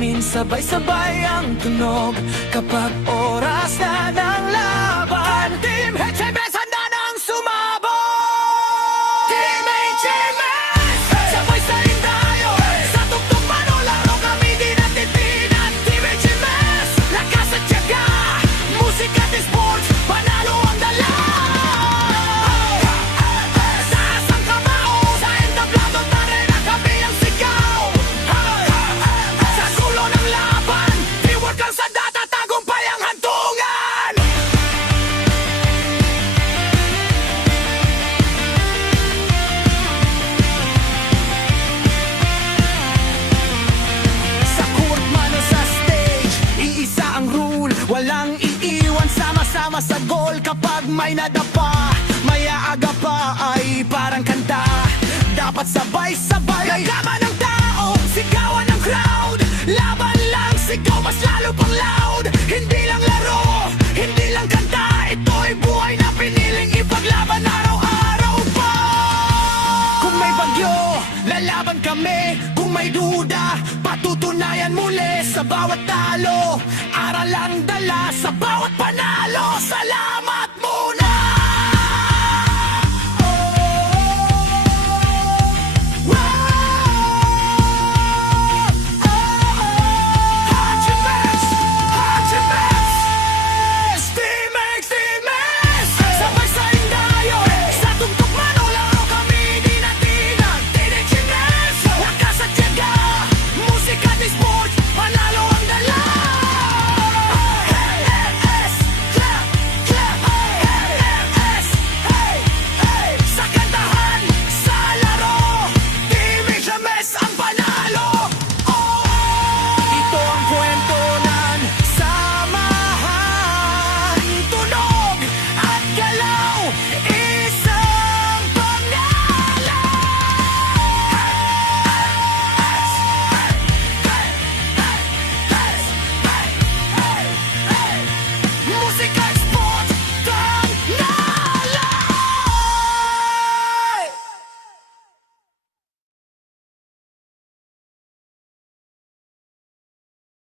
namin sabay-sabay ang tunog kapag oras na ng laban. Team HMS handa nang sumabog. Team HMS, sabay sa rin tayo. Sa tugtog man o laro kami di natitinag. Team HMS, lakas at tiyaga, musika at sports, panalo ang dala. Sa asang kamao, sa entablado na rin ang kami ang sigaw. Sa gulo ng laban, teamwork ang sa data, tagumpay ang hantungan. Sa court man o sa stage, iisa ang rule, walang iiwan, sama-sama sa goal. Kapag may nadapa, may aaga pa ay parang kanta. Dapat sabay-sabay, gagama ng tao, sigawan ng crowd. Laban lang, sigaw, mas lalo pang loud. Hindi lang laro, hindi lang kanta, ito'y buhay na piniling ipaglaban araw-araw pa. Kung may bagyo, lalaban kami. Kung may duda, patutunayan muli. Sa bawat talo, aral ang dala. Sa bawat panalo, salamat